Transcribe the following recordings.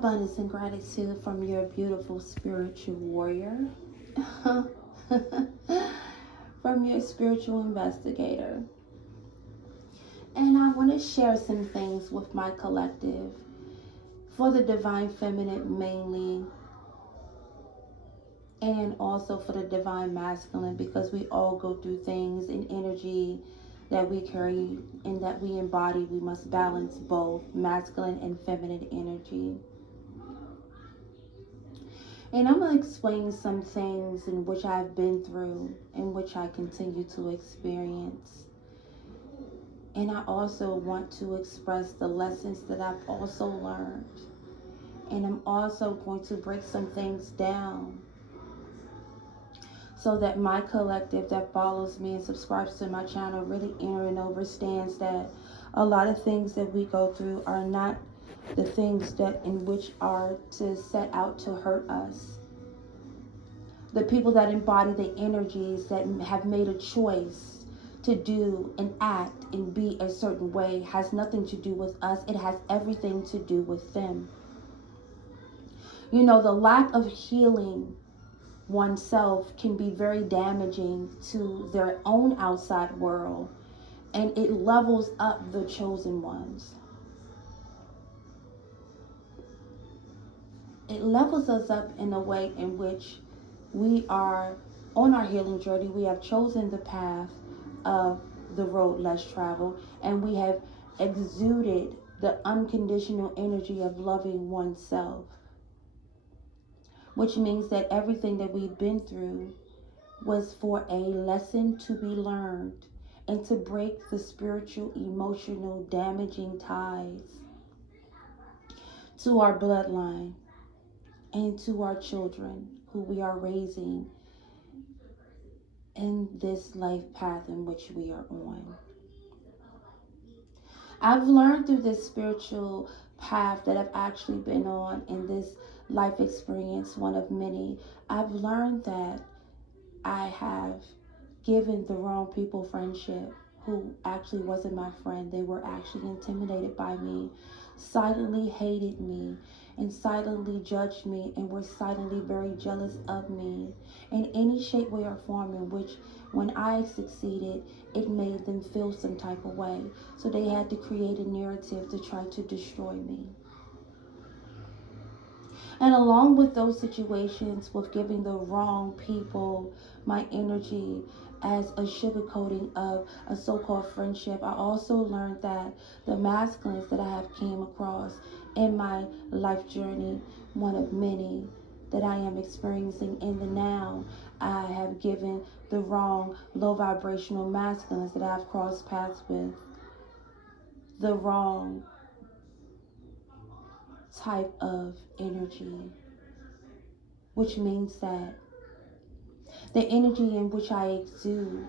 Abundance and gratitude from your beautiful spiritual warrior, from your spiritual investigator. And I want to share some things with my collective for the divine feminine mainly, and also for the divine masculine, because we all go through things in energy that we carry and that we embody. We must balance both masculine and feminine energy. And I'm going to explain some things in which I've been through, in which I continue to experience. And I also want to express the lessons that I've also learned. And I'm also going to break some things down so that my collective that follows me and subscribes to my channel really enter and understands that a lot of things that we go through are not the things that in which are to set out to hurt us. The people that embody the energies that have made a choice to do and act and be a certain way has nothing to do with us. It has everything to do with them. You know, the lack of healing oneself can be very damaging to their own outside world, and it levels up the chosen ones. It levels us up in a way in which we are on our healing journey. We have chosen the path of the road less traveled, and we have exuded the unconditional energy of loving oneself, which means that everything that we've been through was for a lesson to be learned and to break the spiritual, emotional, damaging ties to our bloodline and to our children who we are raising in this life path in which we are on. I've learned through this spiritual path that I've actually been on in this life experience, one of many. I've learned that I have given the wrong people friendship who actually wasn't my friend. They were actually intimidated by me, silently hated me, and silently judged me, and were silently very jealous of me in any shape, way, or form in which when I succeeded, it made them feel some type of way. So they had to create a narrative to try to destroy me. And along with those situations, with giving the wrong people my energy as a sugarcoating of a so-called friendship, I also learned that the masculines that I have came across in my life journey, one of many that I am experiencing in the now, I have given the wrong low vibrational masculines that I've crossed paths with, the wrong type of energy, which means that the energy in which I exude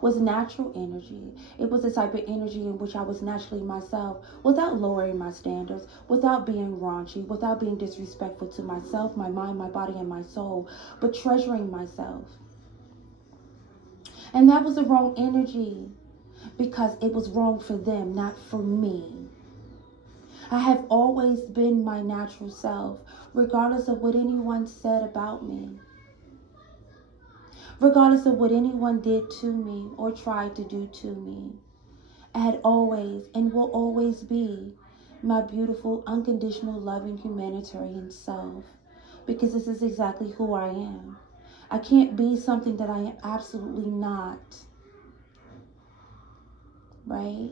was natural energy. It was the type of energy in which I was naturally myself, without lowering my standards, without being raunchy, without being disrespectful to myself, my mind, my body, and my soul, but treasuring myself. And that was the wrong energy because it was wrong for them, not for me. I have always been my natural self, regardless of what anyone said about me, regardless of what anyone did to me or tried to do to me. I had always and will always be my beautiful, unconditional, loving humanitarian self, because this is exactly who I am. I can't be something that I am absolutely not, right?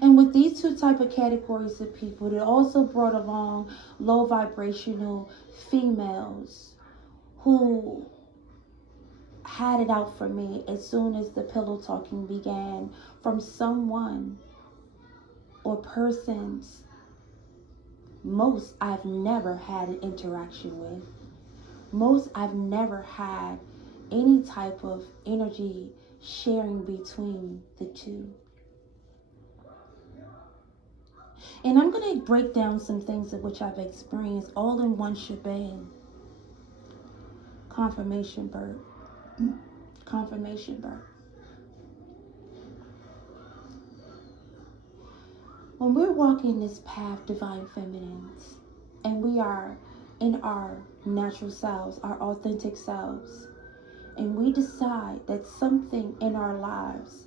And with these two type of categories of people, it also brought along low vibrational females who had it out for me as soon as the pillow talking began from someone or persons most I've never had an interaction with. Most I've never had any type of energy sharing between the two. And I'm going to break down some things of which I've experienced all in one shebang. Confirmation bird. Confirmation bird. When we're walking this path, divine feminines, and we are in our natural selves, our authentic selves, and we decide that something in our lives,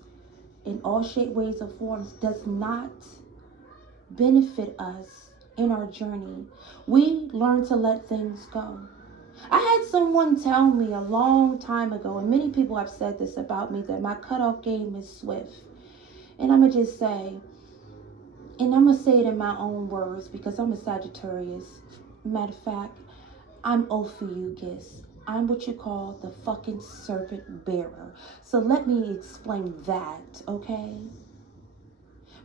in all shape, ways, or forms, does not benefit us in our journey, we learn to let things go. I had someone tell me a long time ago, and many people have said this about me, that my cutoff game is swift. And I'm going to just say, and I'm going to say it in my own words because I'm a Sagittarius. Matter of fact, I'm Ophiuchus. I'm what you call the fucking serpent bearer. So let me explain that, okay?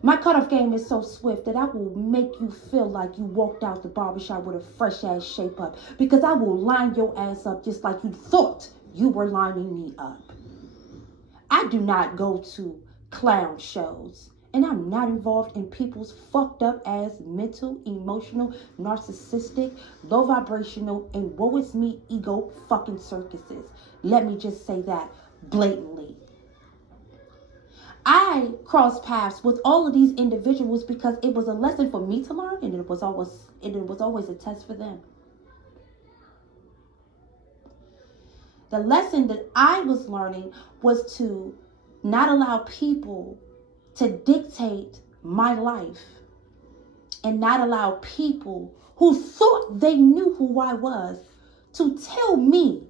My cutoff game is so swift that I will make you feel like you walked out the barbershop with a fresh ass shape up. Because I will line your ass up just like you thought you were lining me up. I do not go to clown shows. And I'm not involved in people's fucked up ass mental, emotional, narcissistic, low vibrational, and woe is me ego fucking circuses. Let me just say that blatantly. I crossed paths with all of these individuals because it was a lesson for me to learn, and it was always a test for them. The lesson that I was learning was to not allow people to dictate my life, and not allow people who thought they knew who I was to tell me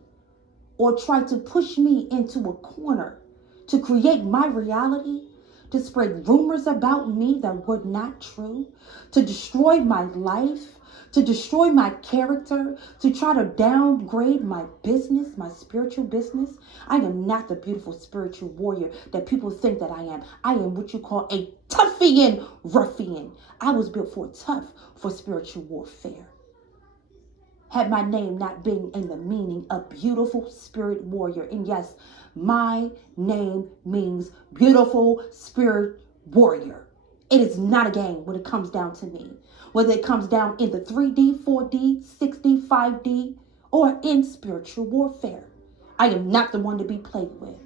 or try to push me into a corner to create my reality, to spread rumors about me that were not true, to destroy my life, to destroy my character, to try to downgrade my business, my spiritual business. I am not the beautiful spiritual warrior that people think that I am. I am what you call a toughian ruffian. I was built for spiritual warfare. Had my name not been in the meaning of beautiful spirit warrior. And yes, my name means beautiful spirit warrior. It is not a game when it comes down to me. Whether it comes down in the 3D, 4D, 6D, 5D, or in spiritual warfare. I am not the one to be played with.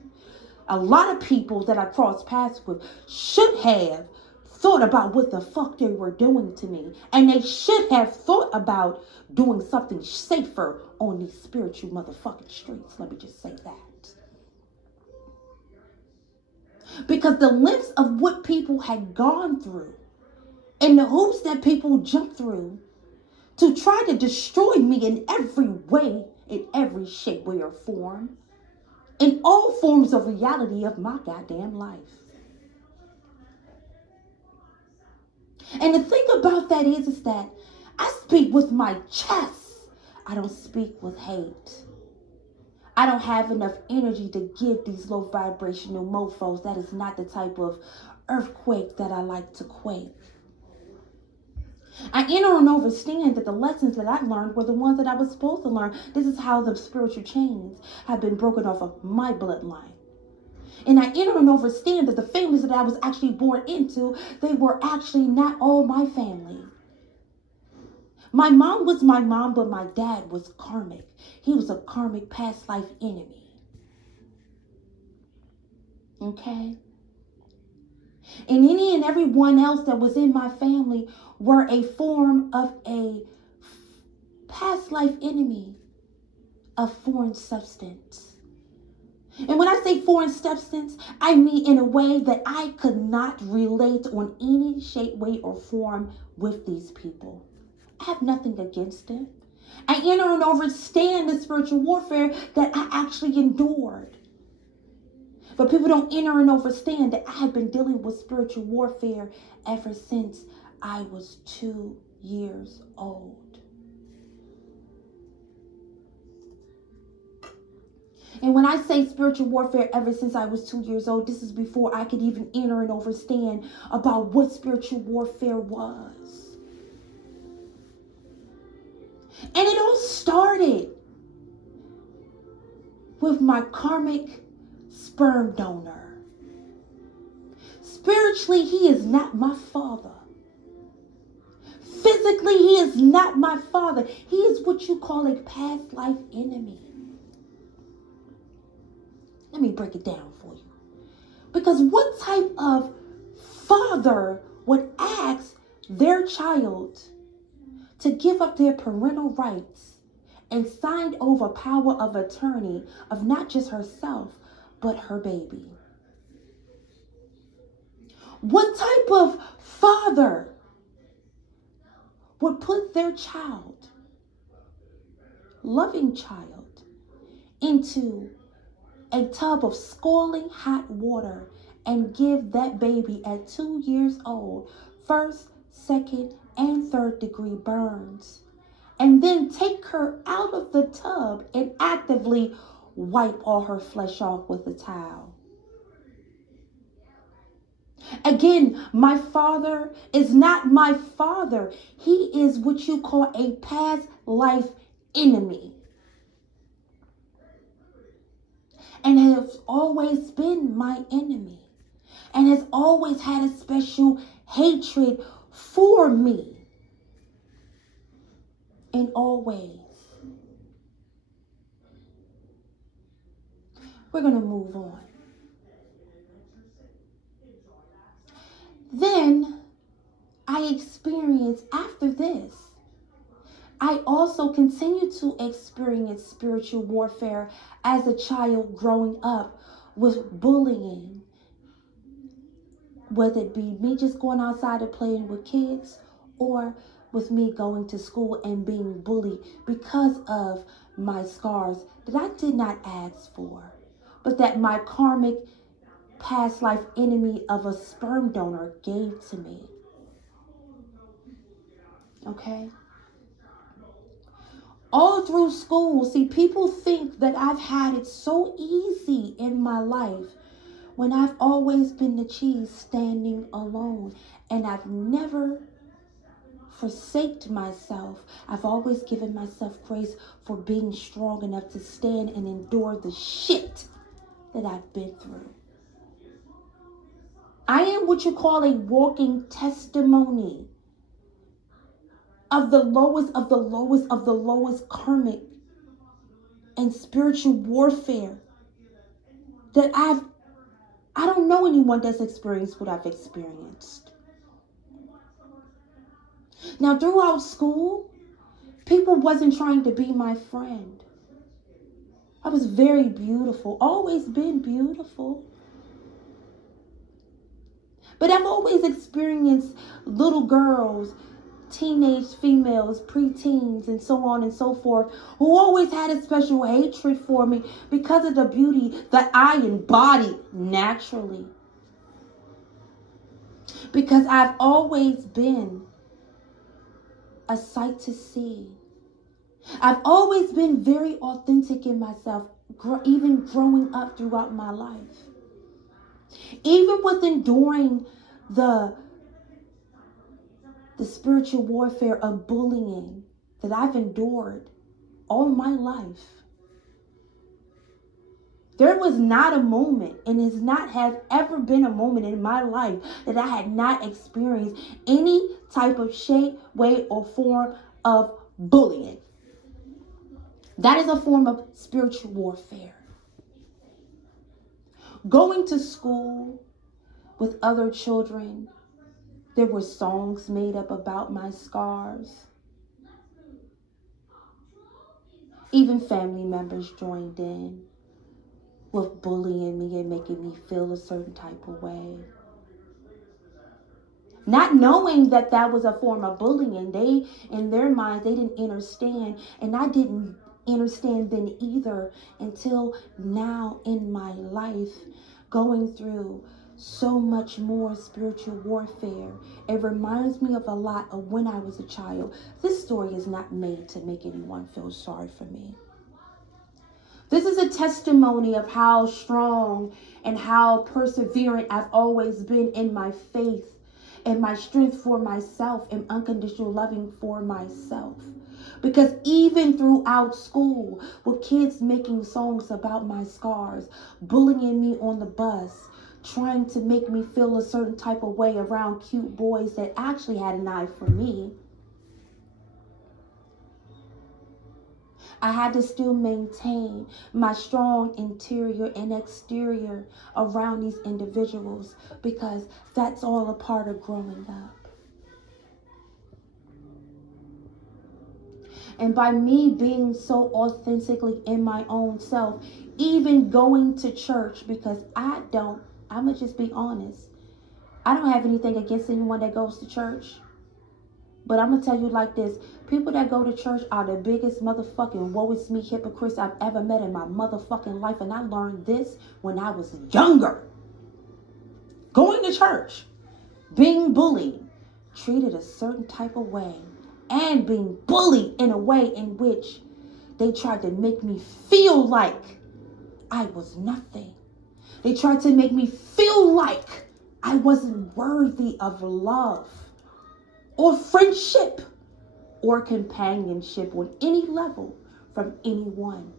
A lot of people that I crossed paths with should have thought about what the fuck they were doing to me. And they should have thought about doing something safer on these spiritual motherfucking streets. Let me just say that. Because the lengths of what people had gone through and the hoops that people jumped through to try to destroy me in every way, in every shape, way, or form, in all forms of reality of my goddamn life. And the thing about that is that I speak with my chest. I don't speak with hate. I don't have enough energy to give these low vibrational mofos. That is not the type of earthquake that I like to quake. I enter and understand that the lessons that I learned were the ones that I was supposed to learn. This is how the spiritual chains have been broken off of my bloodline. And I enter and understand that the families that I was actually born into, they were actually not all my family. My mom was my mom, but my dad was karmic. He was a karmic past life enemy. Okay? And any and everyone else that was in my family were a form of a past life enemy of foreign substance. And when I say foreign substance, I mean in a way that I could not relate on any shape, way, or form with these people. I have nothing against them. I enter and understand the spiritual warfare that I actually endured. But people don't enter and understand that I have been dealing with spiritual warfare ever since I was 2 years old. And when I say spiritual warfare ever since I was 2 years old, this is before I could even enter and understand about what spiritual warfare was. And it all started with my karmic sperm donor. Spiritually, he is not my father. Physically, he is not my father. He is what you call a past life enemy. Let me break it down for you. Because what type of father would ask their child to give up their parental rights and signed over power of attorney of not just herself, but her baby? What type of father would put their child, loving child, into a tub of scalding hot water and give that baby at 2 years old first, second, and third degree burns, and then take her out of the tub and actively wipe all her flesh off with a towel? Again, my father is not my father. He is what you call a past life enemy, and has always been my enemy, and has always had a special hatred for me in all ways. We're going to move on. Then I experienced, after this, I also continued to experience spiritual warfare as a child growing up with bullying. Whether it be me just going outside and playing with kids, or with me going to school and being bullied because of my scars that I did not ask for, but that my karmic past life enemy of a sperm donor gave to me. Okay? All through school, see, people think that I've had it so easy in my life when I've always been the cheese standing alone, and I've never forsaked myself. I've always given myself grace for being strong enough to stand and endure the shit that I've been through. I am what you call a walking testimony of the lowest of the lowest of the lowest karmic and spiritual warfare that I don't know anyone that's experienced what I've experienced. Now, throughout school, people wasn't trying to be my friend. I was very beautiful, always been beautiful. But I've always experienced little girls, teenage females, preteens, and so on and so forth, who always had a special hatred for me because of the beauty that I embody naturally. Because I've always been a sight to see. I've always been very authentic in myself, even growing up throughout my life. Even with enduring the spiritual warfare of bullying that I've endured all my life, there was not a moment, and has not have ever been a moment in my life that I had not experienced any type of shape, way, or form of bullying. That is a form of spiritual warfare. Going to school with other children, there were songs made up about my scars. Even family members joined in with bullying me and making me feel a certain type of way. Not knowing that that was a form of bullying. They, in their minds, they didn't understand. And I didn't understand then either until now in my life, going through so much more spiritual warfare. It reminds me of a lot of when I was a child. This story is not made to make anyone feel sorry for me. This is a testimony of how strong and how perseverant I've always been in my faith and my strength for myself and unconditional loving for myself. Because even throughout school, with kids making songs about my scars, bullying me on the bus, trying to make me feel a certain type of way around cute boys that actually had an eye for me, I had to still maintain my strong interior and exterior around these individuals because that's all a part of growing up. And by me being so authentically in my own self, even going to church, because I'm going to just be honest. I don't have anything against anyone that goes to church. But I'm going to tell you like this. People that go to church are the biggest motherfucking woe is me hypocrites I've ever met in my motherfucking life. And I learned this when I was younger. Going to church, being bullied, treated a certain type of way, and being bullied in a way in which they tried to make me feel like I was nothing. They tried to make me feel like I wasn't worthy of love or friendship or companionship on any level from anyone.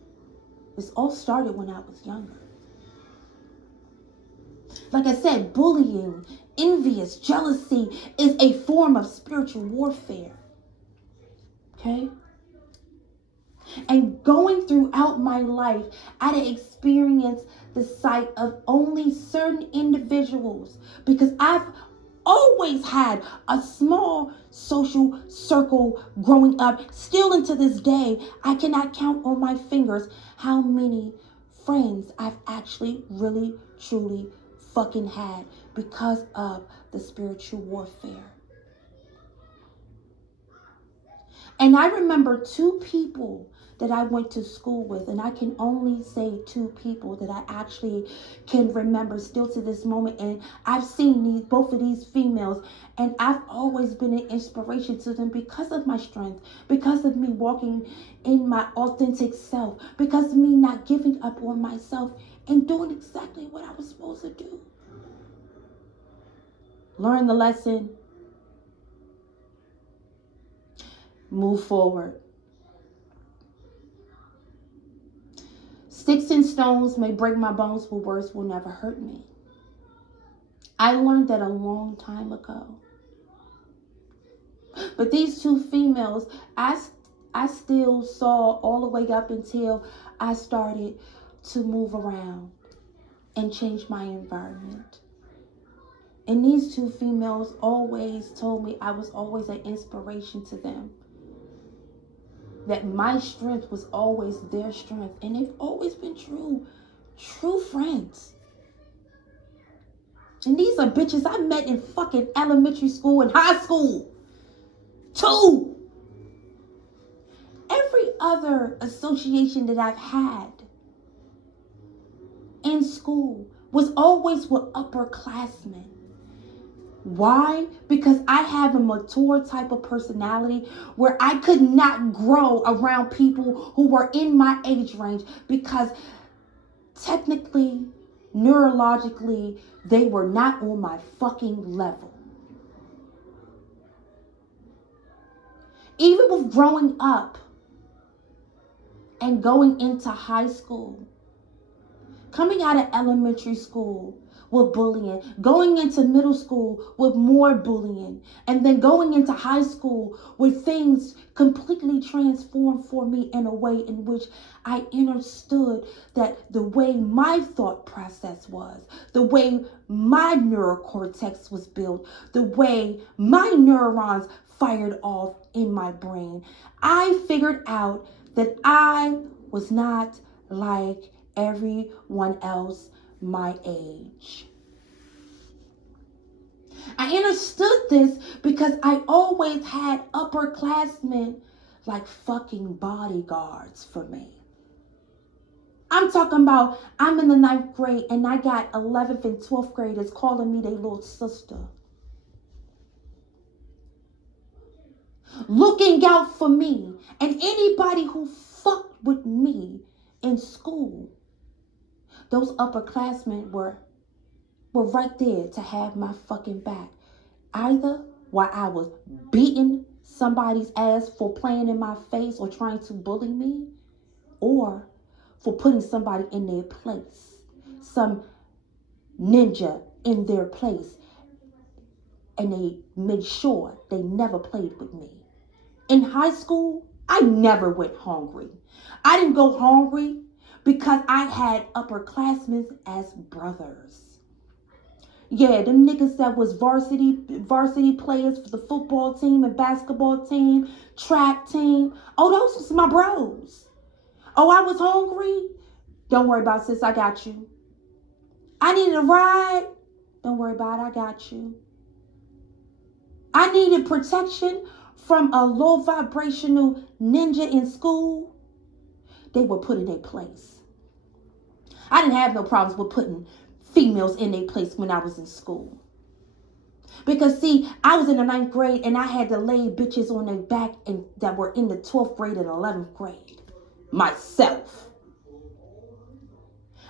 This all started when I was younger. Like I said, bullying, envious, jealousy is a form of spiritual warfare. Okay? And going throughout my life, I had experienced the sight of only certain individuals because I've always had a small social circle growing up. Still into this day, I cannot count on my fingers how many friends I've actually really, truly fucking had because of the spiritual warfare. And I remember two people that I went to school with, and I can only say two people that I actually can remember still to this moment. And I've seen both of these females, and I've always been an inspiration to them because of my strength, because of me walking in my authentic self, because of me not giving up on myself and doing exactly what I was supposed to do. Learn the lesson, move forward. Sticks and stones may break my bones, but words will never hurt me. I learned that a long time ago. But these two females, I still saw all the way up until I started to move around and change my environment. And these two females always told me I was always an inspiration to them. That my strength was always their strength. And they've always been true friends. And these are bitches I met in fucking elementary school and high school. Two. Every other association that I've had in school was always with upperclassmen. Why? Because I have a mature type of personality where I could not grow around people who were in my age range because technically, neurologically, they were not on my fucking level. Even with growing up and going into high school, coming out of elementary school with bullying, going into middle school with more bullying, and then going into high school with things completely transformed for me in a way in which I understood that the way my thought process was, the way my neurocortex was built, the way my neurons fired off in my brain, I figured out that I was not like everyone else my age. I understood this because I always had upperclassmen like fucking bodyguards for me. I'm talking about I'm in the 9th grade and I got 11th and 12th graders calling me their little sister. Looking out for me. And anybody who fucked with me in school, those upperclassmen were right there to have my fucking back. Either while I was beating somebody's ass for playing in my face or trying to bully me, or for putting somebody in their place. Some ninja in their place. And they made sure they never played with me. In high school, I never went hungry. I didn't go hungry because I had upperclassmen as brothers. Yeah, them niggas that was varsity players for the football team and basketball team, track team. Oh, those was my bros. Oh, I was hungry. Don't worry about it, sis, I got you. I needed a ride. Don't worry about it, I got you. I needed protection from a low vibrational ninja in school. They were put in their place. I didn't have no problems with putting females in their place when I was in school. Because see, I was in the 9th grade and I had to lay bitches on their back and that were in the 12th grade and 11th grade. Myself.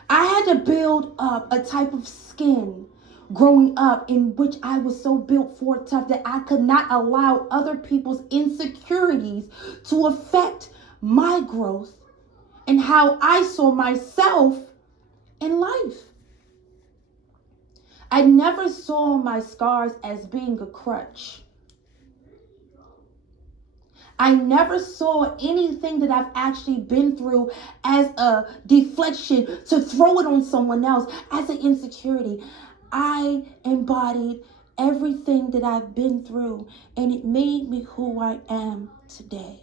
I had to build up a type of skin growing up in which I was so built for tough that I could not allow other people's insecurities to affect my growth and how I saw myself in life. I never saw my scars as being a crutch. I never saw anything that I've actually been through as a deflection to throw it on someone else, as an insecurity. I embodied everything that I've been through, and it made me who I am today.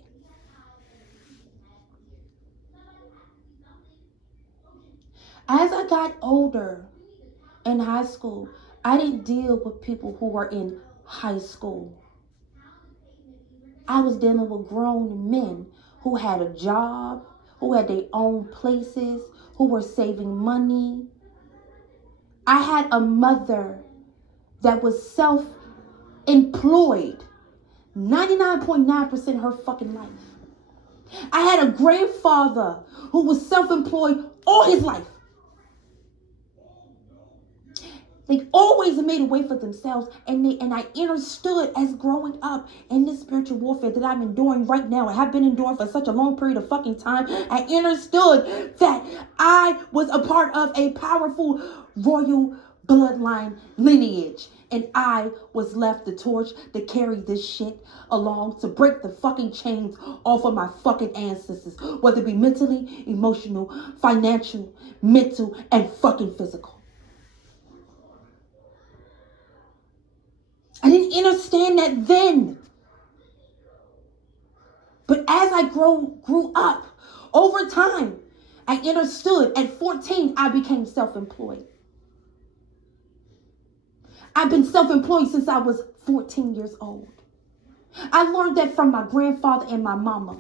As I got older in high school, I didn't deal with people who were in high school. I was dealing with grown men who had a job, who had their own places, who were saving money. I had a mother that was self-employed 99.9% her fucking life. I had a grandfather who was self-employed all his life. They always made a way for themselves, and I understood as growing up in this spiritual warfare that I'm enduring right now, and have been enduring for such a long period of fucking time. I understood that I was a part of a powerful royal bloodline lineage, and I was left the torch to carry this shit along, to break the fucking chains off of my fucking ancestors, whether it be mentally, emotional, financial, mental, and fucking physical. I didn't understand that then. But as I grew up, over time, I understood. At 14, I became self-employed. I've been self-employed since I was 14 years old. I learned that from my grandfather and my mama.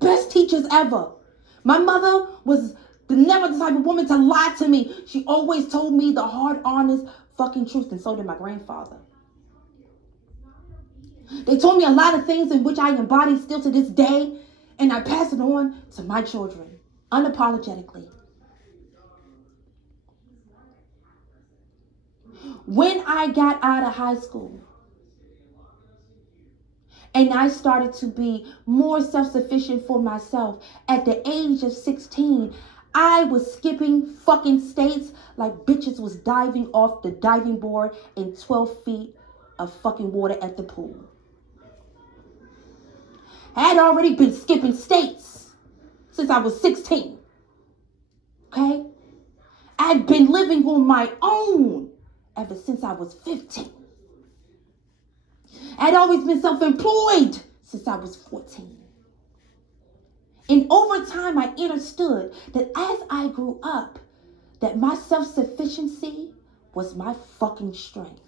Best teachers ever. My mother was never the type of woman to lie to me. She always told me the hard, honest, fucking truth, and so did my grandfather. They told me a lot of things in which I embody still to this day, and I pass it on to my children, unapologetically. When I got out of high school, and I started to be more self-sufficient for myself, at the age of 16, I was skipping fucking states like bitches was diving off the diving board in 12 feet of fucking water at the pool. I had already been skipping states since I was 16. Okay? I had been living on my own ever since I was 15. I had always been self-employed since I was 14. And over time, I understood that as I grew up, that my self-sufficiency was my fucking strength.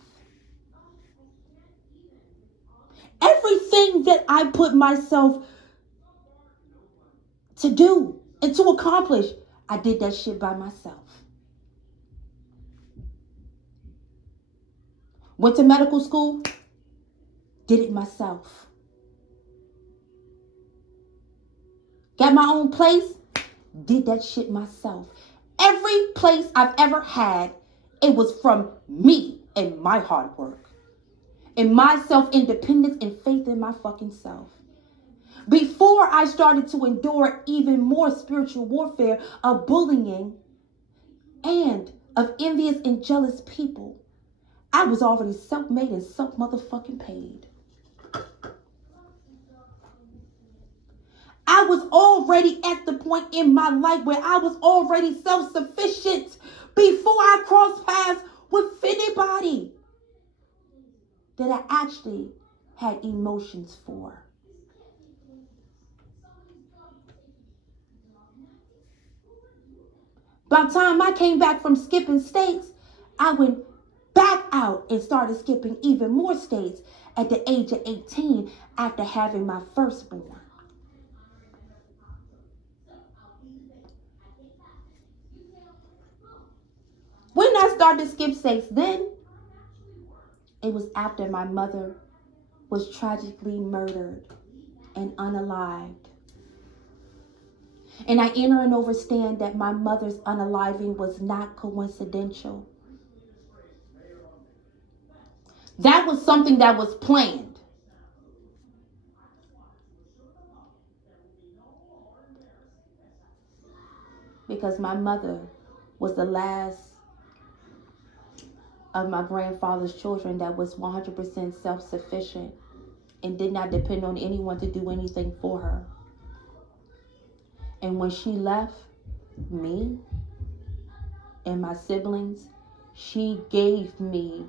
Everything that I put myself to do and to accomplish, I did that shit by myself. Went to medical school, did it myself. Got my own place, did that shit myself. Every place I've ever had, it was from me and my hard work. And my self-independence and faith in my fucking self. Before I started to endure even more spiritual warfare of bullying and of envious and jealous people, I was already self-made and self-motherfucking paid. I was already at the point in my life where I was already self-sufficient before I crossed paths with anybody that I actually had emotions for. By the time I came back from skipping states, I went back out and started skipping even more states at the age of 18 after having my firstborn. When I started to skip states then, it was after my mother was tragically murdered and unalived. And I enter and understand that my mother's unaliving was not coincidental. That was something that was planned. Because my mother was the last of my grandfather's children that was 100% self-sufficient and did not depend on anyone to do anything for her. And when she left me and my siblings, she gave me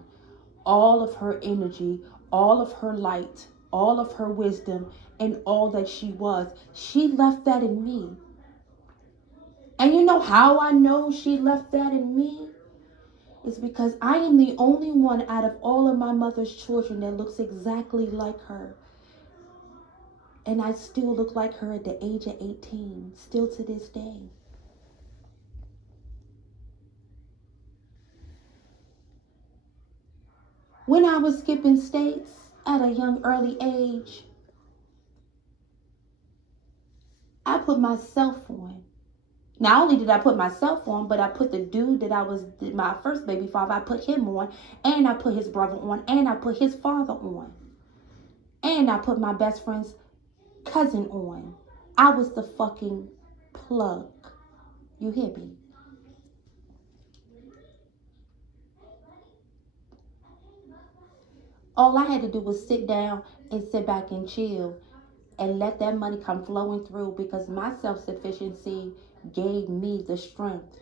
all of her energy, all of her light, all of her wisdom, and all that she was. She left that in me. And you know how I know she left that in me? It's because I am the only one out of all of my mother's children that looks exactly like her. And I still look like her at the age of 18, still to this day. When I was skipping states at a young early age, I put myself on. Not only did I put myself on, but I put the dude that I was my first baby father, I put him on, and I put his brother on, and I put his father on. And I put my best friend's cousin on. I was the fucking plug. You hear me? All I had to do was sit down and sit back and chill and let that money come flowing through, because my self-sufficiency gave me the strength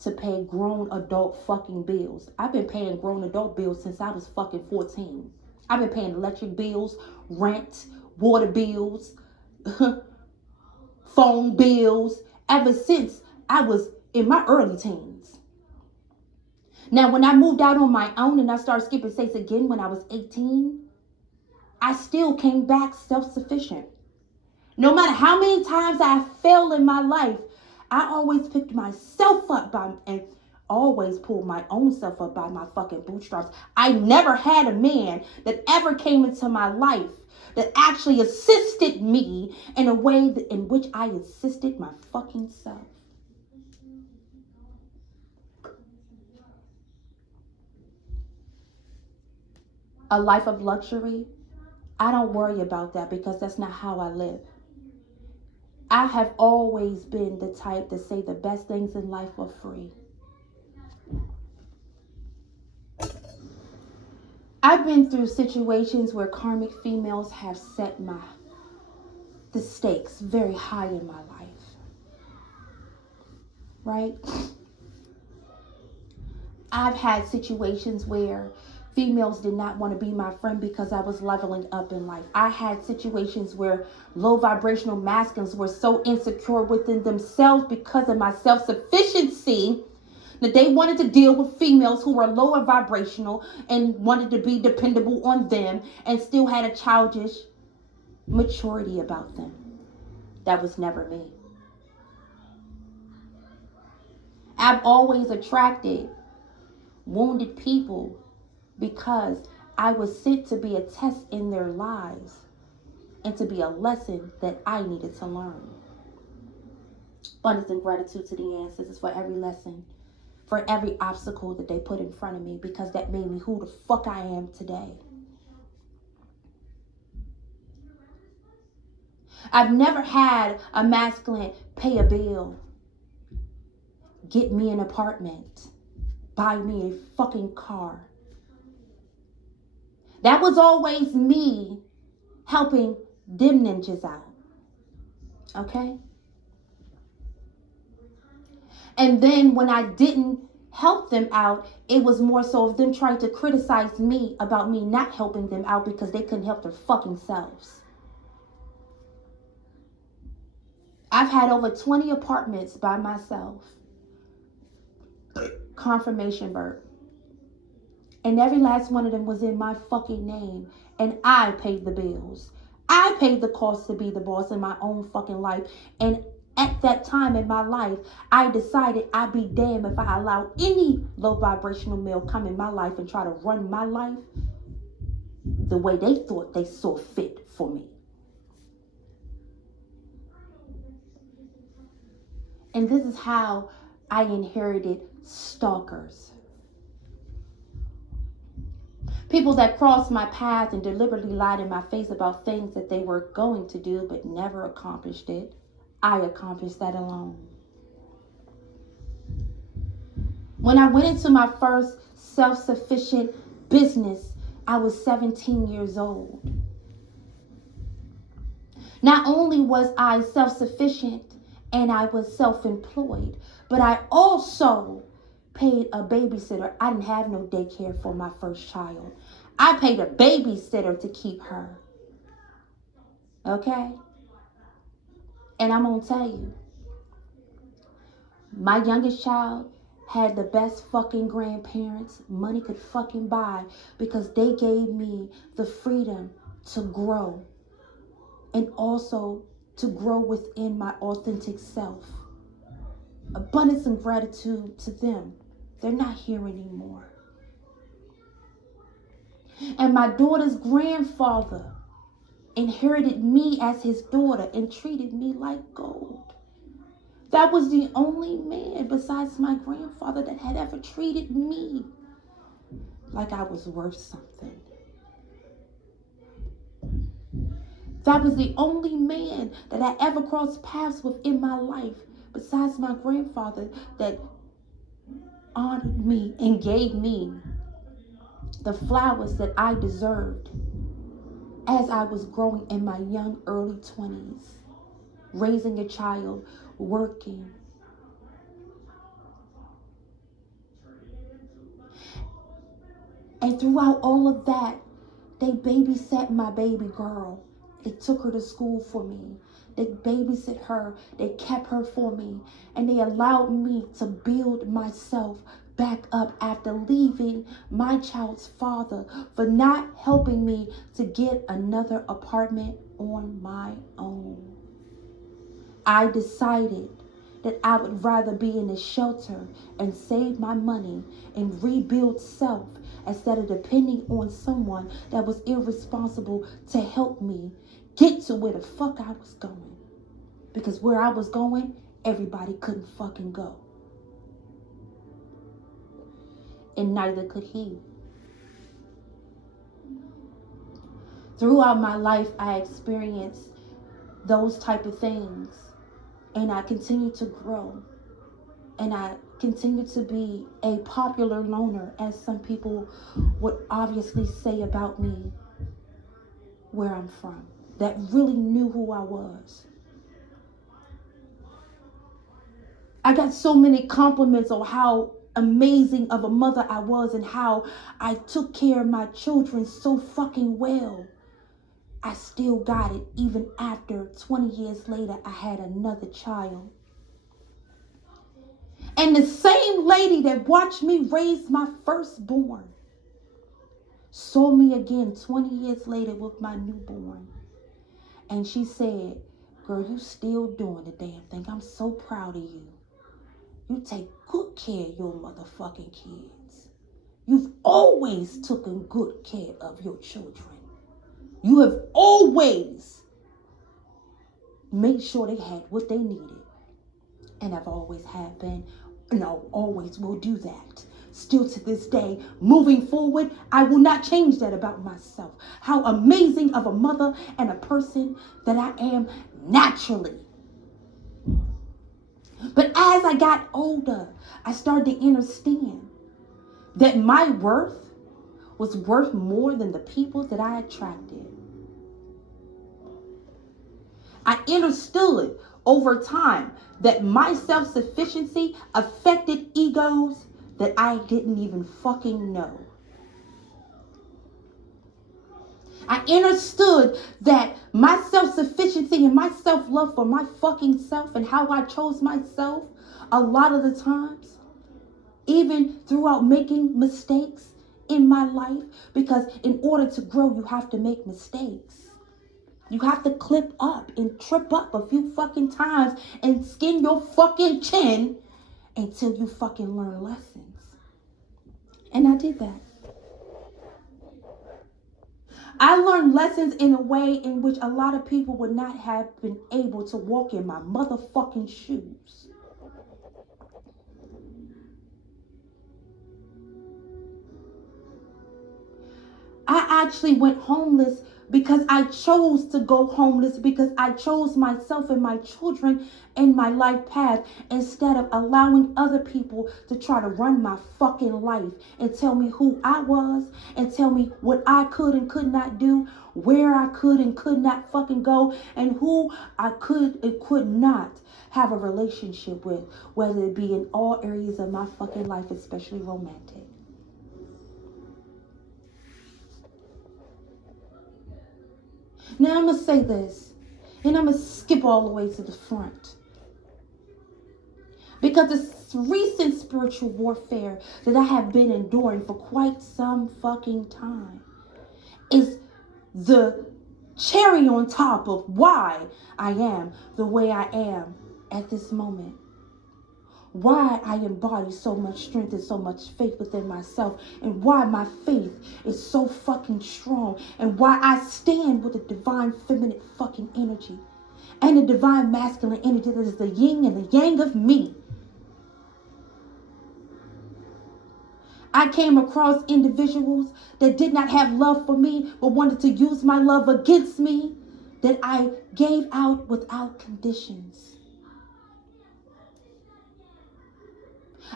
to pay grown adult fucking bills. I've been paying grown adult bills since I was fucking 14. I've been paying electric bills, rent, water bills, phone bills, ever since I was in my early teens. Now, when I moved out on my own and I started skipping states again when I was 18, I still came back self-sufficient. No matter how many times I failed in my life, I always picked myself up and always pulled my own self up by my fucking bootstraps. I never had a man that ever came into my life that actually assisted me in a way in which I assisted my fucking self. A life of luxury, I don't worry about that because that's not how I live. I have always been the type to say the best things in life are free. I've been through situations where karmic females have set the stakes very high in my life. Right? I've had situations where females did not want to be my friend because I was leveling up in life. I had situations where low vibrational masculines were so insecure within themselves because of my self-sufficiency that they wanted to deal with females who were lower vibrational and wanted to be dependable on them and still had a childish maturity about them. That was never me. I've always attracted wounded people because I was sent to be a test in their lives and to be a lesson that I needed to learn. Abundance and gratitude to the ancestors for every lesson, for every obstacle that they put in front of me, because that made me who the fuck I am today. I've never had a masculine pay a bill, get me an apartment, buy me a fucking car. That was always me helping them ninjas out. Okay? And then when I didn't help them out, it was more so of them trying to criticize me about me not helping them out because they couldn't help their fucking selves. I've had over 20 apartments by myself. Confirmation, Bert. And every last one of them was in my fucking name. And I paid the bills. I paid the cost to be the boss in my own fucking life. And at that time in my life, I decided I'd be damned if I allow any low vibrational male come in my life and try to run my life the way they thought they saw fit for me. And this is how I inherited stalkers. People that crossed my path and deliberately lied in my face about things that they were going to do but never accomplished it. I accomplished that alone. When I went into my first self-sufficient business, I was 17 years old. Not only was I self-sufficient and I was self-employed, but I also paid a babysitter. I didn't have no daycare for my first child. I paid a babysitter to keep her. Okay? And I'm going to tell you, my youngest child had the best fucking grandparents money could fucking buy because they gave me the freedom to grow and also to grow within my authentic self. Abundance and gratitude to them. They're not here anymore. And my daughter's grandfather inherited me as his daughter and treated me like gold. That was the only man besides my grandfather that had ever treated me like I was worth something. That was the only man that I ever crossed paths with in my life besides my grandfather that honored me and gave me the flowers that I deserved as I was growing in my young early 20s, raising a child, working. And throughout all of that, they babysat my baby girl. They took her to school for me. They babysit her. They kept her for me. And they allowed me to build myself back up after leaving my child's father for not helping me to get another apartment on my own. I decided that I would rather be in a shelter and save my money and rebuild self instead of depending on someone that was irresponsible to help me get to where the fuck I was going. Because where I was going, everybody couldn't fucking go. And neither could he. Throughout my life, I experienced those type of things. And I continue to grow. And I continue to be a popular loner, as some people would obviously say about me, where I'm from, that really knew who I was. I got so many compliments on how amazing of a mother I was and how I took care of my children so fucking well. I still got it even after 20 years later I had another child. And the same lady that watched me raise my firstborn saw me again 20 years later with my newborn. And she said, "Girl, you still doing the damn thing. I'm so proud of you. You take good care of your motherfucking kids. You've always taken good care of your children. You have always made sure they had what they needed. And I've always have been, and I always will do that. Still to this day, moving forward, I will not change that about myself. How amazing of a mother and a person that I am naturally. But as I got older, I started to understand that my worth was worth more than the people that I attracted. I understood over time that my self-sufficiency affected egos that I didn't even fucking know. I understood that my self-sufficiency and my self-love for my fucking self and how I chose myself a lot of the times, even throughout making mistakes in my life, because in order to grow, you have to make mistakes. You have to clip up and trip up a few fucking times and skin your fucking chin until you fucking learn lessons. And I did that. I learned lessons in a way in which a lot of people would not have been able to walk in my motherfucking shoes. I actually went homeless because I chose to go homeless, because I chose myself and my children and my life path instead of allowing other people to try to run my fucking life and tell me who I was and tell me what I could and could not do, where I could and could not fucking go, and who I could and could not have a relationship with, whether it be in all areas of my fucking life, especially romantic. Now I'm going to say this, and I'm going to skip all the way to the front. Because this recent spiritual warfare that I have been enduring for quite some fucking time is the cherry on top of why I am the way I am at this moment. Why I embody so much strength and so much faith within myself, and why my faith is so fucking strong, and why I stand with the divine feminine fucking energy and the divine masculine energy that is the yin and the yang of me. I came across individuals that did not have love for me but wanted to use my love against me, that I gave out without conditions.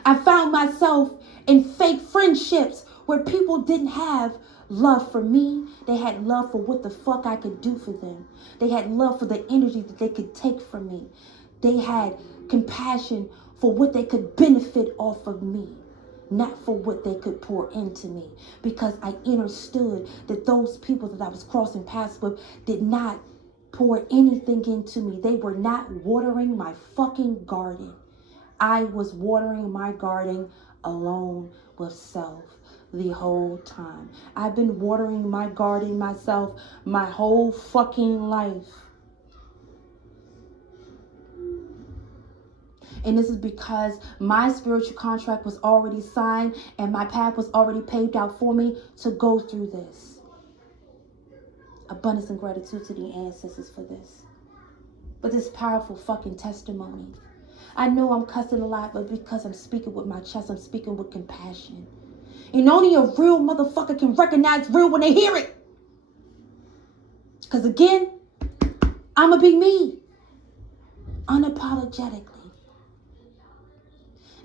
I found myself in fake friendships where people didn't have love for me. They had love for what the fuck I could do for them. They had love for the energy that they could take from me. They had compassion for what they could benefit off of me, not for what they could pour into me. Because I understood that those people that I was crossing paths with did not pour anything into me. They were not watering my fucking garden. I was watering my garden alone with self the whole time. I've been watering my garden myself my whole fucking life. And this is because my spiritual contract was already signed and my path was already paved out for me to go through this. Abundance and gratitude to the ancestors for this. But this powerful fucking testimony. I know I'm cussing a lot, but because I'm speaking with my chest, I'm speaking with compassion. And only a real motherfucker can recognize real when they hear it. Because again, I'ma be me. Unapologetically.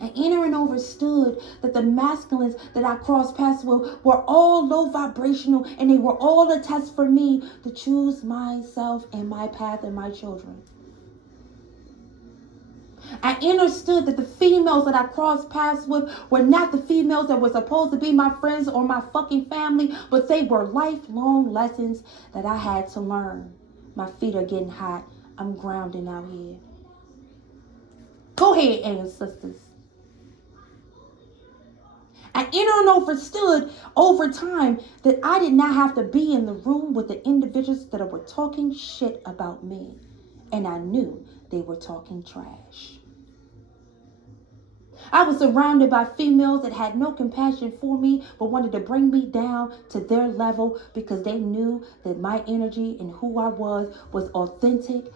And entering understood that the masculines that I crossed paths with were all low vibrational, and they were all a test for me to choose myself and my path and my children. I understood that the females that I crossed paths with were not the females that were supposed to be my friends or my fucking family, but they were lifelong lessons that I had to learn. My feet are getting hot. I'm grounding out here. Go ahead, ancestors. I understood over time that I did not have to be in the room with the individuals that were talking shit about me. And I knew they were talking trash. I was surrounded by females that had no compassion for me, but wanted to bring me down to their level because they knew that my energy and who I was authentic,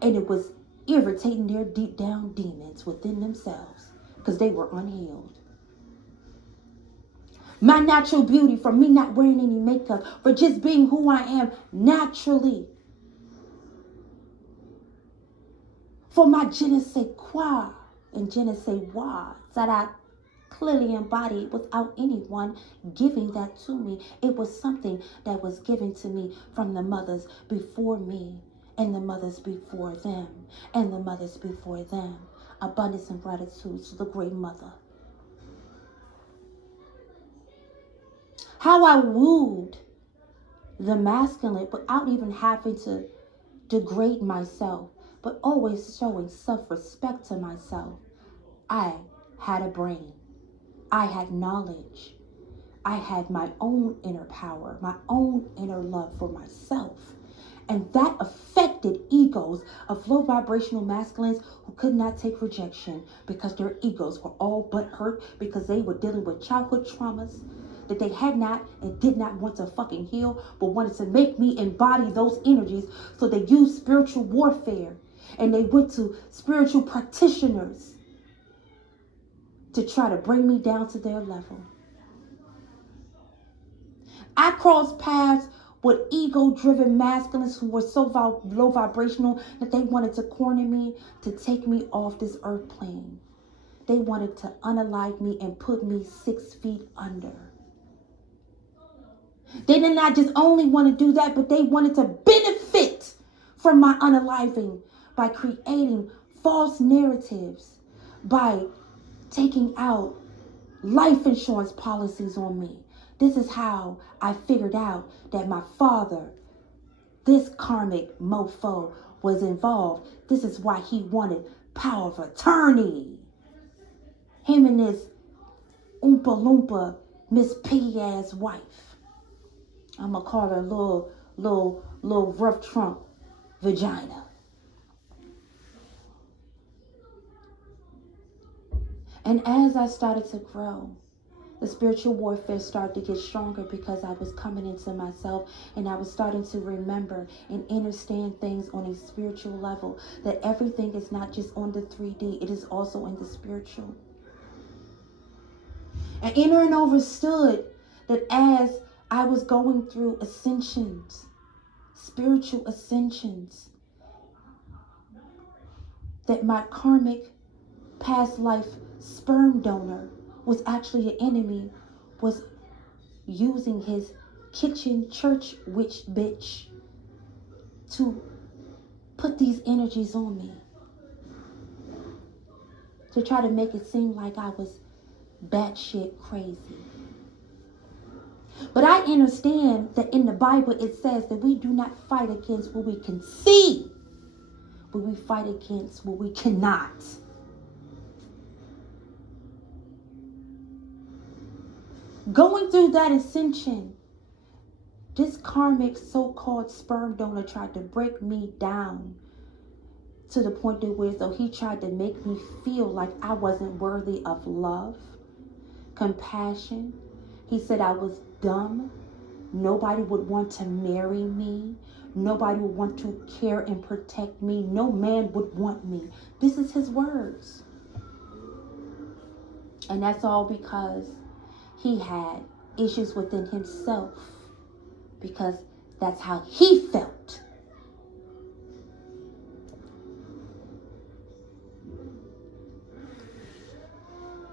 and it was irritating their deep down demons within themselves because they were unhealed. My natural beauty, from me not wearing any makeup, for just being who I am naturally, for my je ne sais quoi and je ne sais what that I clearly embodied without anyone giving that to me. It was something that was given to me from the mothers before me. and the mothers before them, and the mothers before them. Abundance and gratitude to the great mother. How I wooed the masculine without even having to degrade myself, but always showing self-respect to myself. I had a brain. I had knowledge. I had my own inner power, my own inner love for myself. And that affected egos of low vibrational masculines who could not take rejection because their egos were all but hurt because they were dealing with childhood traumas that they had not and did not want to fucking heal, but wanted to make me embody those energies. So they used spiritual warfare and they went to spiritual practitioners to try to bring me down to their level. I crossed paths with ego-driven masculines who were so low vibrational that they wanted to corner me, to take me off this earth plane. They wanted to unalive me and put me 6 feet under. They did not just only want to do that, but they wanted to benefit from my unaliving by creating false narratives, by taking out life insurance policies on me. This is how I figured out that my father, this karmic mofo, was involved. This is why he wanted power of attorney. Him and this Oompa Loompa, Miss Piggy ass wife. I'm gonna call her little rough trunk vagina. And as I started to grow, the spiritual warfare started to get stronger because I was coming into myself and I was starting to remember and understand things on a spiritual level. That everything is not just on the 3D, it is also in the spiritual. And and understood that as I was going through ascensions, spiritual ascensions, that my karmic past life sperm donor was actually an enemy, was using his kitchen church witch bitch to put these energies on me, to try to make it seem like I was batshit crazy. But I understand that in the Bible it says that we do not fight against what we can see, but we fight against what we cannot. Going through that ascension, this karmic so-called sperm donor tried to break me down to the point where so he tried to make me feel like I wasn't worthy of love, compassion. He said I was dumb. Nobody would want to marry me. Nobody would want to care and protect me. No man would want me. This is his words. And that's all because he had issues within himself, because that's how he felt.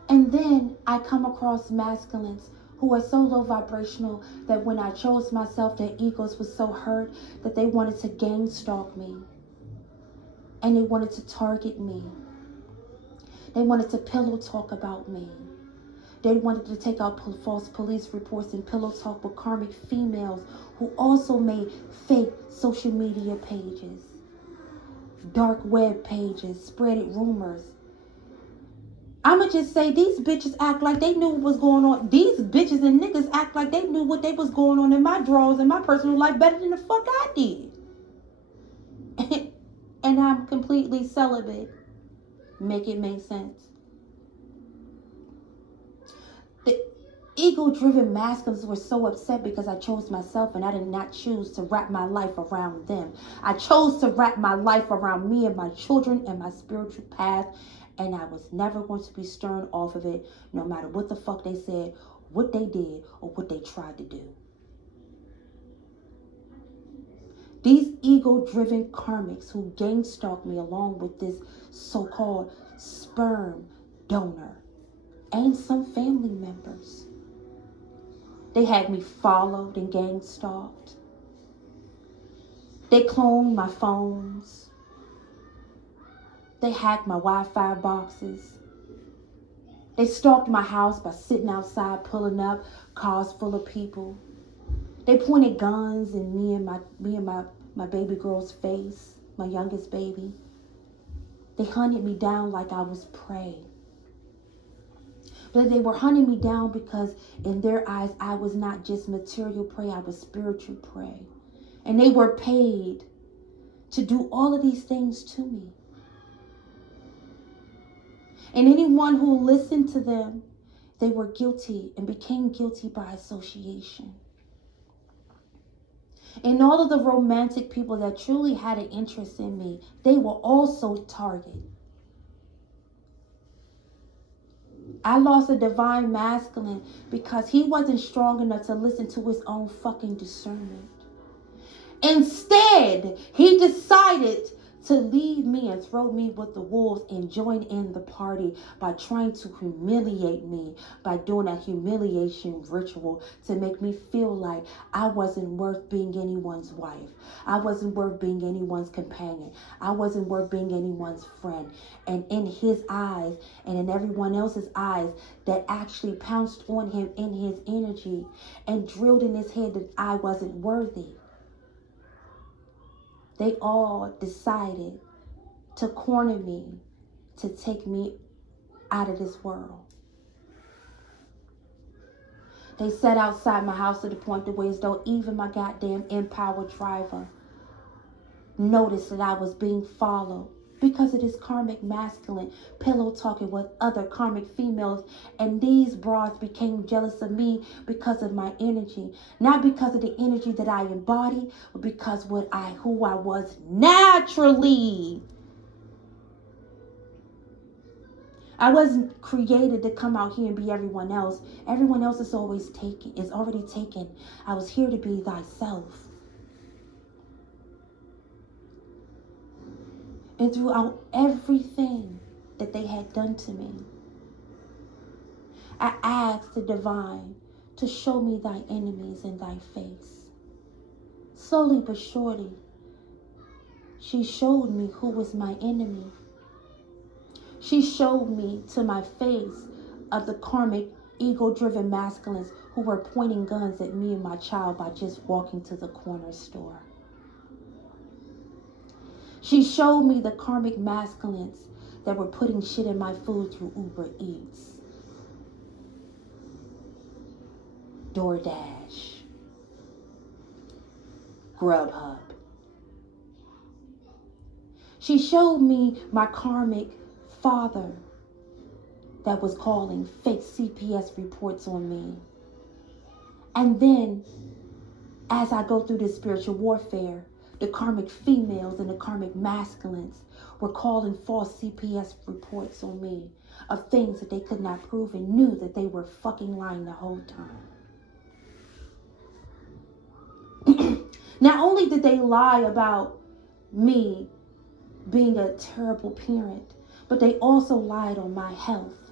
And then I come across masculines who are so low vibrational that when I chose myself, their egos was so hurt that they wanted to gang stalk me. And they wanted to target me. They wanted to pillow talk about me. They wanted to take out false police reports and pillow talk with karmic females who also made fake social media pages, dark web pages, spreading rumors. I'ma just say these bitches act like they knew what was going on. These bitches and niggas act like they knew what they was going on in my drawers and my personal life better than the fuck I did. And I'm completely celibate. Make it make sense. The ego-driven masculines were so upset because I chose myself and I did not choose to wrap my life around them. I chose to wrap my life around me and my children and my spiritual path. And I was never going to be stern off of it, no matter what the fuck they said, what they did, or what they tried to do. These ego-driven karmics who gang stalked me along with this so-called sperm donor and some family members. They had me followed and gang stalked. They cloned my phones. They hacked my Wi-Fi boxes. They stalked my house by sitting outside, pulling up, cars full of people. They pointed guns in me and my baby girl's face, my youngest baby. They hunted me down like I was prey. But they were hunting me down because in their eyes, I was not just material prey, I was spiritual prey. And they were paid to do all of these things to me. And anyone who listened to them, they were guilty and became guilty by association. And all of the romantic people that truly had an interest in me, they were also targeted. I lost a divine masculine because he wasn't strong enough to listen to his own fucking discernment. Instead, he decided to leave me and throw me with the wolves and join in the party by trying to humiliate me, by doing a humiliation ritual to make me feel like I wasn't worth being anyone's wife. I wasn't worth being anyone's companion. I wasn't worth being anyone's friend. And in his eyes and in everyone else's eyes that actually pounced on him in his energy and drilled in his head that I wasn't worthy, they all decided to corner me, to take me out of this world. They sat outside my house to the point to where as though even my goddamn empowered driver noticed that I was being followed because of this karmic masculine pillow talking with other karmic females, and these broads became jealous of me because of my energy, not because of the energy that I embody, but because who I was naturally. I wasn't created to come out here and be everyone else. Everyone else is always taken, is already taken. I was here to be thyself. And throughout everything that they had done to me, I asked the divine to show me thy enemies in thy face. Slowly but surely, she showed me who was my enemy. She showed me to my face of the karmic, ego-driven masculines who were pointing guns at me and my child by just walking to the corner store. She showed me the karmic masculines that were putting shit in my food through Uber Eats, DoorDash, Grubhub. She showed me my karmic father that was calling fake CPS reports on me. And then, as I go through this spiritual warfare, the karmic females and the karmic masculines were calling false CPS reports on me of things that they could not prove and knew that they were fucking lying the whole time. Not only did they lie about me being a terrible parent, but they also lied on my health.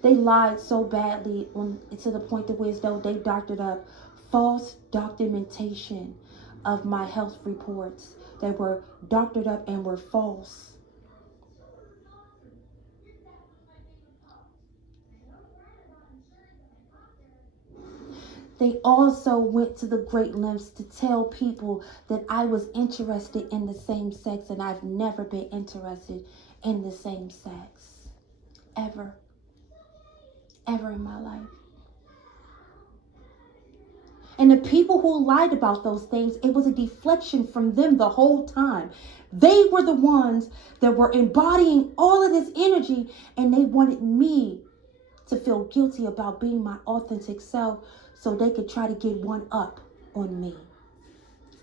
They lied so badly to the point that as though they doctored up false documentation of my health reports that were doctored up and were false. They also went to the great lengths to tell people that I was interested in the same sex, and I've never been interested in the same sex. Ever. Ever in my life. And the people who lied about those things, it was a deflection from them the whole time. They were the ones that were embodying all of this energy, and they wanted me to feel guilty about being my authentic self so they could try to get one up on me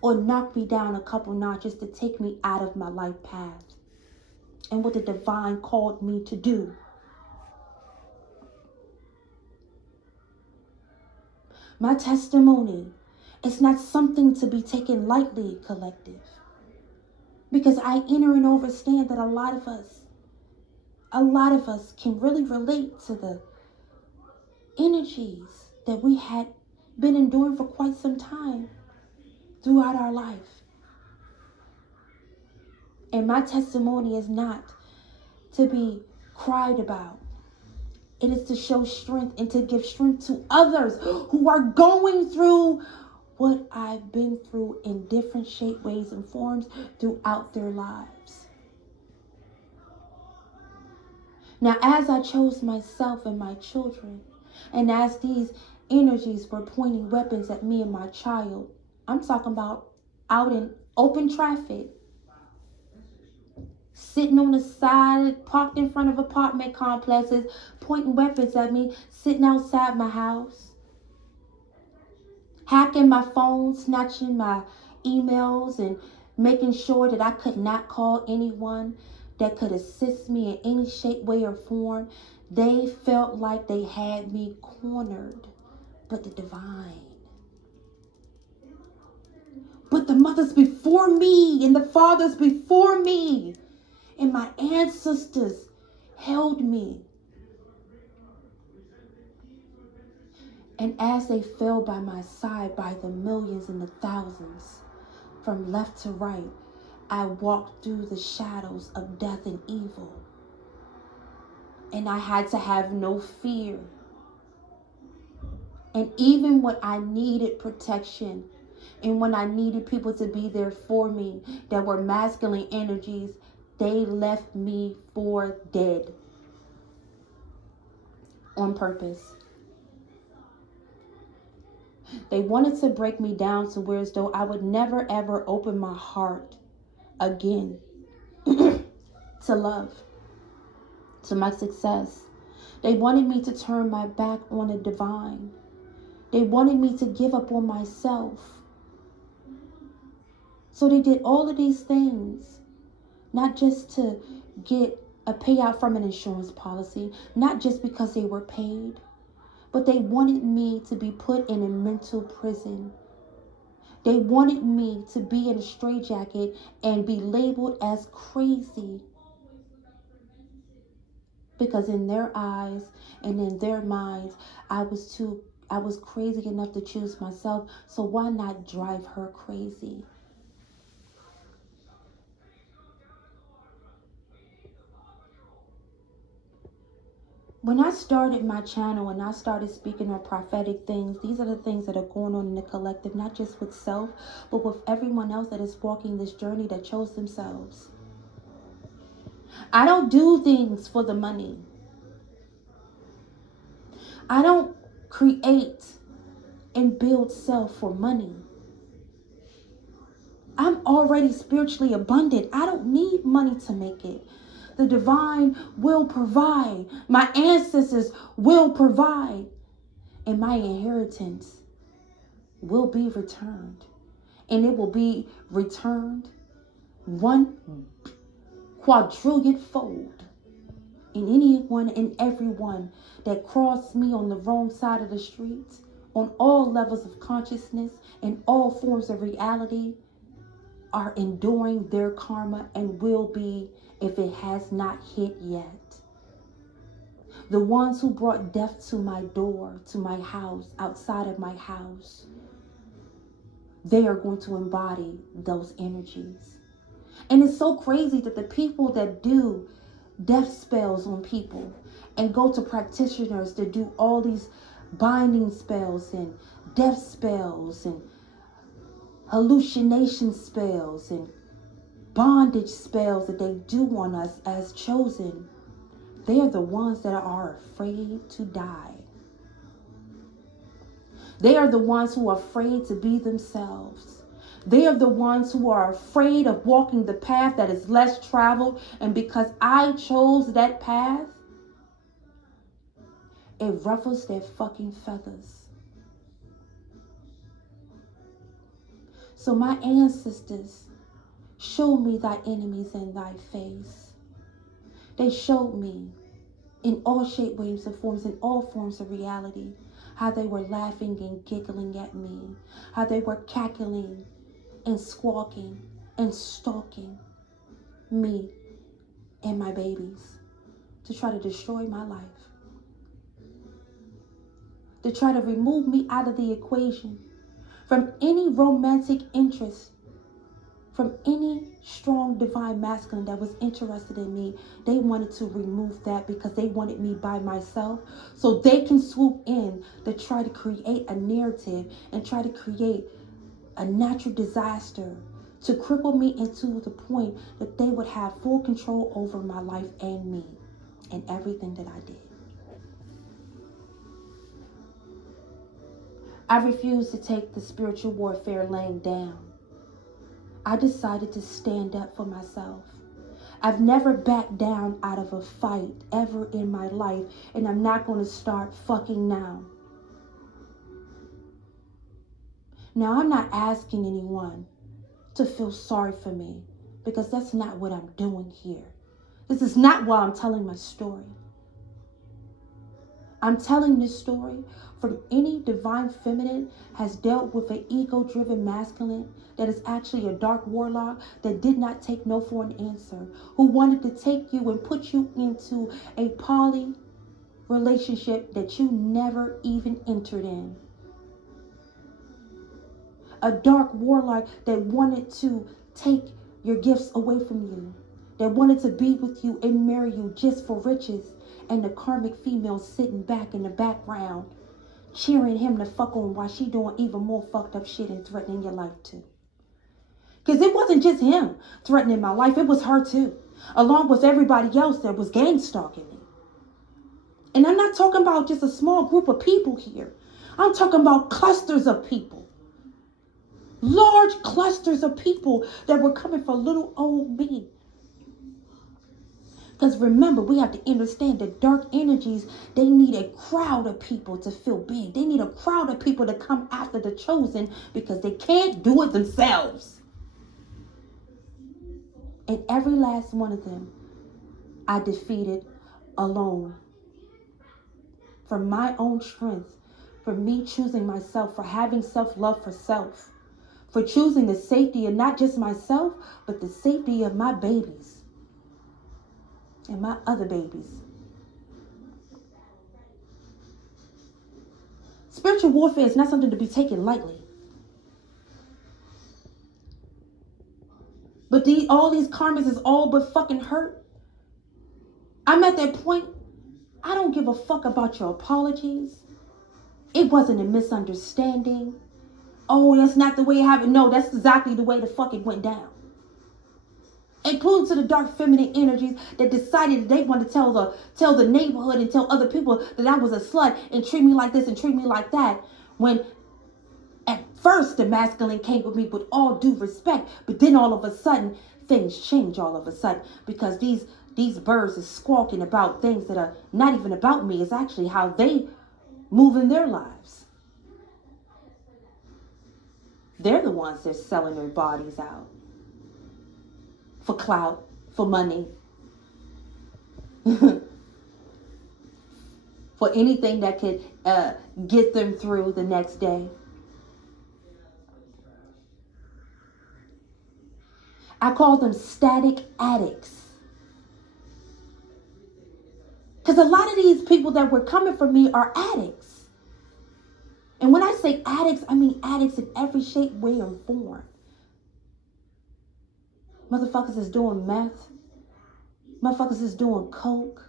or knock me down a couple notches to take me out of my life path and what the divine called me to do. My testimony is not something to be taken lightly, collective. Because I enter and understand that a lot of us can really relate to the energies that we had been enduring for quite some time throughout our life. And my testimony is not to be cried about. It is to show strength and to give strength to others who are going through what I've been through in different shape, ways, and forms throughout their lives. Now, as I chose myself and my children, and as these energies were pointing weapons at me and my child, I'm talking about out in open traffic, sitting on the side, parked in front of apartment complexes, pointing weapons at me, sitting outside my house, hacking my phone, snatching my emails, and making sure that I could not call anyone that could assist me in any shape, way, or form. They felt like they had me cornered. But the divine, but the mothers before me and the fathers before me and my ancestors held me. And as they fell by my side by the millions and the thousands, from left to right, I walked through the shadows of death and evil. And I had to have no fear. And even when I needed protection, and when I needed people to be there for me that were masculine energies, they left me for dead on purpose. They wanted to break me down to where as though I would never ever open my heart again to love, to my success. They wanted me to turn my back on the divine. They wanted me to give up on myself. So they did all of these things, not just to get a payout from an insurance policy, not just because they were paid, but they wanted me to be put in a mental prison. They wanted me to be in a straitjacket and be labeled as crazy. Because in their eyes and in their minds, I was crazy enough to choose myself. So why not drive her crazy? When I started my channel and I started speaking on prophetic things, these are the things that are going on in the collective, not just with self, but with everyone else that is walking this journey that chose themselves. I don't do things for the money. I don't create and build self for money. I'm already spiritually abundant. I don't need money to make it. The divine will provide. My ancestors will provide. And my inheritance will be returned. And it will be returned 1 quadrillion fold in anyone and everyone that crossed me on the wrong side of the street, on all levels of consciousness and all forms of reality, are enduring their karma and will be if it has not hit yet. The ones who brought death to my door, to my house, outside of my house, they are going to embody those energies. And it's so crazy that the people that do death spells on people and go to practitioners to do all these binding spells and death spells and hallucination spells and bondage spells that they do on us as chosen, they are the ones that are afraid to die. They are the ones who are afraid to be themselves. They are the ones who are afraid of walking the path that is less traveled. And because I chose that path, it ruffles their fucking feathers. So my ancestors showed me thy enemies in thy face. They showed me in all shape, waves, and forms, in all forms of reality, how they were laughing and giggling at me, how they were cackling and squawking and stalking me and my babies to try to destroy my life, to try to remove me out of the equation, from any romantic interest, from any strong divine masculine that was interested in me. They wanted to remove that because they wanted me by myself, so they can swoop in to try to create a narrative and try to create a natural disaster to cripple me into the point that they would have full control over my life and me and everything that I did. I refused to take the spiritual warfare laying down. I decided to stand up for myself. I've never backed down out of a fight ever in my life, and I'm not going to start fucking now. Now, I'm not asking anyone to feel sorry for me, because that's not what I'm doing here. This is not why I'm telling my story. I'm telling this story from any divine feminine has dealt with an ego-driven masculine that is actually a dark warlock that did not take no for an answer, who wanted to take you and put you into a poly relationship that you never even entered in. A dark warlock that wanted to take your gifts away from you, that wanted to be with you and marry you just for riches, and the karmic female sitting back in the background cheering him to fuck on while she doing even more fucked up shit and threatening your life too. Because it wasn't just him threatening my life, it was her too, along with everybody else that was gang stalking me. And I'm not talking about just a small group of people here. I'm talking about clusters of people. Large clusters of people that were coming for little old me. Because remember, we have to understand that dark energies, they need a crowd of people to feel big. They need a crowd of people to come after the chosen because they can't do it themselves. And every last one of them, I defeated alone. From my own strength, for me choosing myself, for having self-love for self, for choosing the safety of not just myself, but the safety of my babies. And my other babies. Spiritual warfare is not something to be taken lightly. But all these karmas is all but fucking hurt. I'm at that point, I don't give a fuck about your apologies. It wasn't a misunderstanding. Oh, that's not the way it happened. No, that's exactly the way the fuck it went down. Including to the dark feminine energies that decided that they want to tell the neighborhood and tell other people that I was a slut and treat me like this and treat me like that. When at first the masculine came with me with all due respect, but then all of a sudden things change all of a sudden because these birds are squawking about things that are not even about me. It's actually how they move in their lives. They're the ones that are selling their bodies out. For clout, for money, for anything that could get them through the next day. I call them static addicts. Because a lot of these people that were coming for me are addicts. And when I say addicts, I mean addicts in every shape, way, and form. Motherfuckers is doing meth. Motherfuckers is doing coke.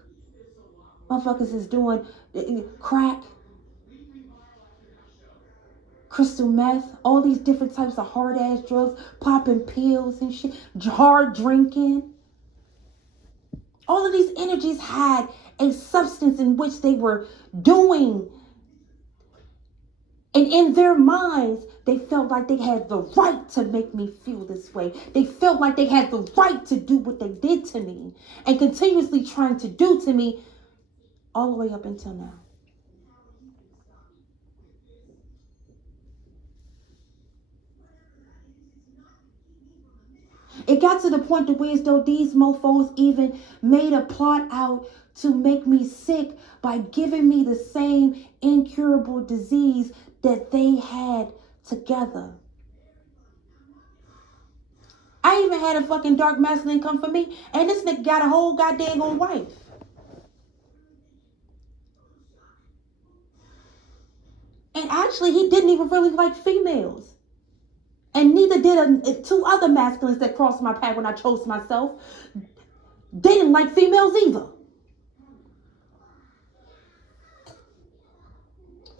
Motherfuckers is doing crack, crystal meth, all these different types of hard-ass drugs, popping pills and shit, hard drinking. All of these energies had a substance in which they were doing. And in their minds, they felt like they had the right to make me feel this way. They felt like they had the right to do what they did to me and continuously trying to do to me all the way up until now. It got to the point to where as though these mofos even made a plot out to make me sick by giving me the same incurable disease that they had together. I even had a fucking dark masculine come for me, and this nigga got a whole goddamn old wife. And actually, he didn't even really like females. And neither did two other masculines that crossed my path when I chose myself. They didn't like females either.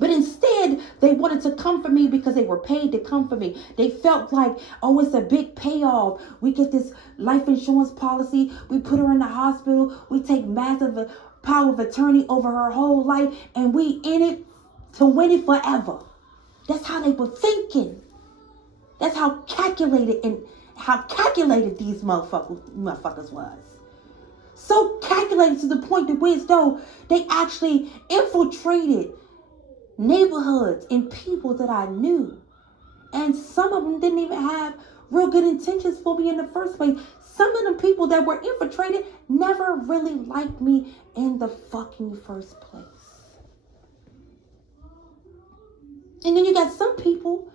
But instead, they wanted to come for me because they were paid to come for me. They felt like, oh, it's a big payoff. We get this life insurance policy. We put her in the hospital. We take massive power of attorney over her whole life. And we in it to win it forever. That's how they were thinking. That's how calculated these motherfuckers was. So calculated to the point that where though they actually infiltrated neighborhoods and people that I knew. And some of them didn't even have real good intentions for me in the first place. Some of the people that were infiltrated never really liked me in the fucking first place. And then you got some people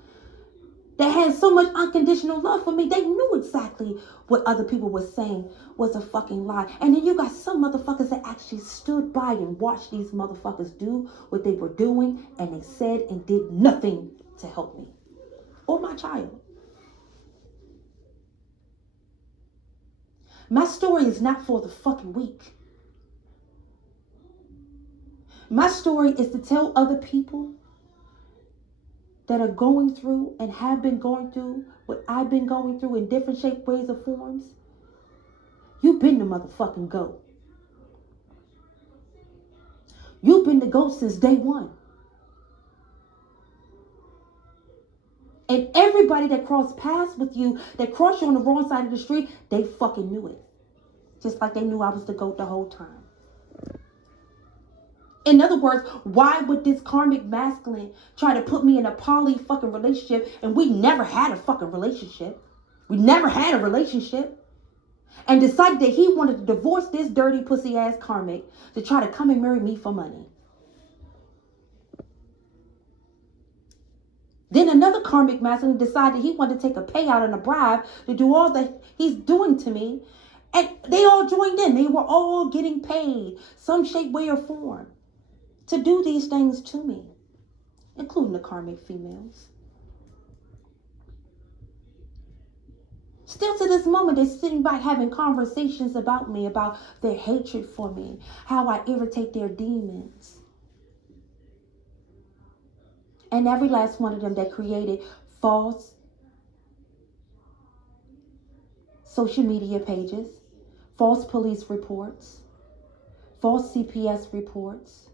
that had so much unconditional love for me, they knew exactly what other people were saying was a fucking lie. And then you got some motherfuckers that actually stood by and watched these motherfuckers do what they were doing, and they said and did nothing to help me or my child. My story is not for the fucking weak. My story is to tell other people that are going through and have been going through what I've been going through in different shapes, ways, or forms. You've been the motherfucking GOAT. You've been the GOAT since day one. And everybody that crossed paths with you, that crossed you on the wrong side of the street, they fucking knew it. Just like they knew I was the GOAT the whole time. In other words, why would this karmic masculine try to put me in a poly fucking relationship, and we never had a fucking relationship? We never had a relationship. And decided that he wanted to divorce this dirty pussy ass karmic to try to come and marry me for money. Then another karmic masculine decided he wanted to take a payout and a bribe to do all that he's doing to me. And they all joined in. They were all getting paid, some shape, way, or form, to do these things to me, including the karmic females. Still to this moment, they're sitting back having conversations about me, about their hatred for me, how I irritate their demons. And every last one of them that created false social media pages, false police reports, false CPS reports,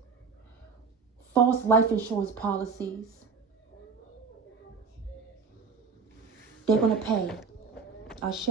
false life insurance policies. They're going to pay. Ashe.